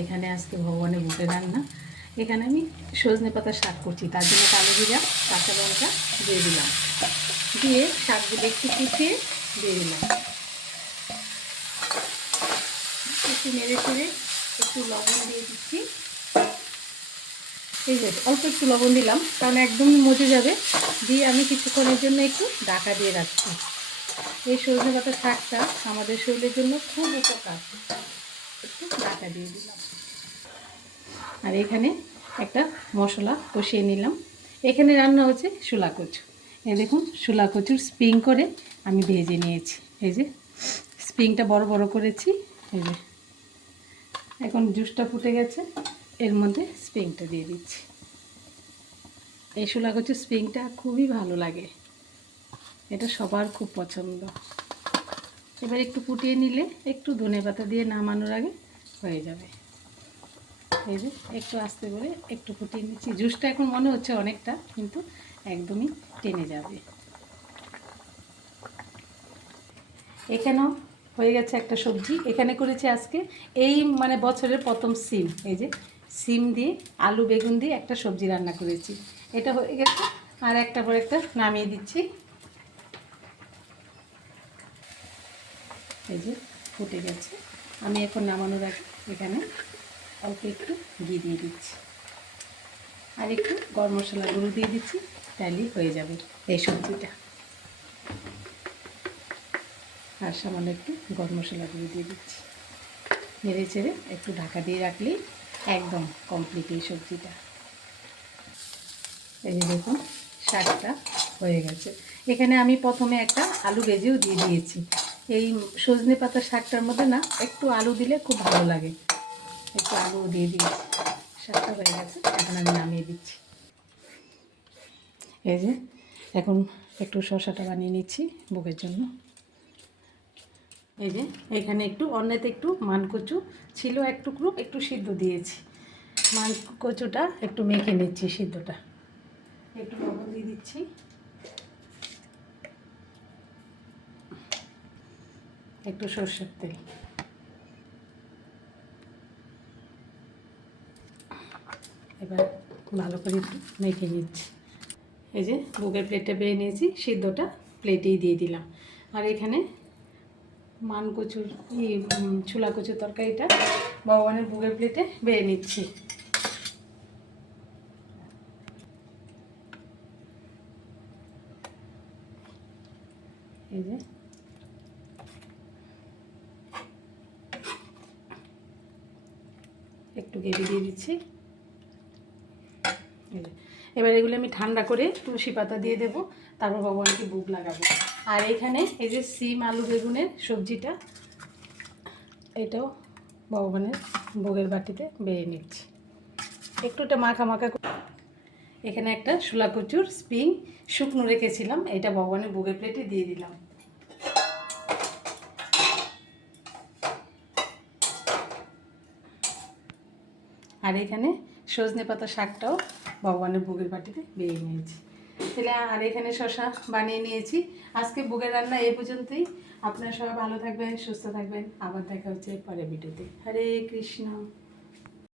এখানে আজকে ভগবানের বুকের রান্না। এখানে আমি সজনে পাতা শাক করছি, তার জন্য কালো জিরা কাঁচা লঙ্কা দিয়ে দিলাম, দিয়ে শাকগুলো একটু কুচিয়ে দিয়ে দিলাম, একটু নেড়ে চেড়ে একটু লবণ দিয়ে দিচ্ছি। এই যে অল্প একটু লবণ দিলাম, কারণ একদমই মজে যাবে। দিয়ে আমি কিছুক্ষণের জন্য একটু ঢাকা দিয়ে রাখছি। এই সজনে পাতা শাকটা আমাদের শরীরের জন্য খুব উপকার। একটু ঢাকা দিয়ে দিলাম। আর এখানে একটা মশলা কষিয়ে নিলাম। এখানে রান্না হচ্ছে শোলা কচু। এই দেখুন, শোলা কচুর স্প্রিং করে আমি ভেজে নিয়েছি। এই যে স্প্রিংটা বড় বড় করেছি। এই যে এখন জুসটা ফুটে গেছে, এর মধ্যে স্প্রিংটা দিয়ে দিচ্ছি। এই শোলা কচুর স্প্রিংটা খুবই ভালো লাগে, এটা সবার খুব পছন্দ। এবার একটু ফুটিয়ে নিলে একটু ধনেপাতা দিয়ে নামানোর আগে হয়ে যাবে। এই যে একটু আস্তে করে একটু ফুটিয়ে নিচ্ছি। জুসটা এখন মনে হচ্ছে অনেকটা, কিন্তু একদমই টেনে যাবে। এখানেও হয়ে গেছে একটা সবজি। এখানে করেছি আজকে এই বছরের প্রথম সিম। এই যে সিম দিয়ে আলু বেগুন দিয়ে একটা সবজি রান্না করেছি। এটা হয়ে গেছে, আর একটা পর একটা নামিয়ে দিচ্ছি। এই যে ফুটে গেছে। আমি এখন নামানোর আগে এখানে অল্প একটু ঘি দিয়ে দিচ্ছি, আর একটু গরম মশলা গুঁড়ো দিয়ে দিচ্ছি, তাহলেই হয়ে যাবে এই সবজিটা। আর সামান্য একটু গরম মশলা গুঁড়ো দিয়ে দিচ্ছি, নেড়ে চেড়ে একটু ঢাকা দিয়ে রাখলেই একদম কমপ্লিট এই সবজিটা। এই যে দেখুন, শাকটা হয়ে গেছে। এখানে আমি প্রথমে একটা আলু ভেজেও দিয়ে দিয়েছি। এই সজনে পাতা শাকটার মধ্যে না একটু আলু দিলে খুব ভালো লাগে, একটু আলুও দিয়ে দিয়েছি। শাকটা হয়ে গেছে, এখন আমি নামিয়ে দিচ্ছি। এই যে এখন একটু শসাটা বানিয়ে নিচ্ছি বুকের জন্য। এই যে এখানে একটু অন্যতে একটু মানকচু ছিল এক টুকরো, একটু সিদ্ধ দিয়েছি। মানকচুটা একটু মেখে নিচ্ছি, সিদ্ধটা একটু লবণ দিয়ে দিচ্ছি। একটু সরষের তেল, এবার ভালো করে একটু মেখে নিচ্ছি। এই যে বুকের প্লেটটা বেড়ে নিয়েছি, সিদ্ধটা প্লেটেই দিয়ে দিলাম। আর এখানে মানকচুর ছোলা কচুর তরকারিটা ভগবানের বুকের প্লেটে বেড়ে নিচ্ছি। এই যে একটু গ্রেভি দিয়ে দিচ্ছি। এবার এগুলো আমি ঠান্ডা করে তুলসী পাতা দিয়ে দেবো, তারপর ভগবানকে ভোগ লাগাবো। আর এখানে এই যে সিম আলু বেগুনের সবজিটা, এটাও ভগবানের ভোগের বাটিতে বেড়ে নিচ্ছি। একটু এটা মাখা মাখা। এখানে একটা শোলা কচুর স্প্রিং শুকনো রেখেছিলাম, এটা ভগবানের ভোগের প্লেটে দিয়ে দিলাম। আর এখানে সজনে পাতা শাকটাও ভগবানের ভোগের বাটিতে বেড়ে নিয়েছি। তাহলে আর এখানে শশা বানিয়ে নিয়েছি। আজকে ভোগের রান্না এই পর্যন্তই। আপনারা সবাই ভালো থাকবেন, সুস্থ থাকবেন। আবার দেখা হচ্ছে পরের ভিডিওতে। হরে কৃষ্ণ।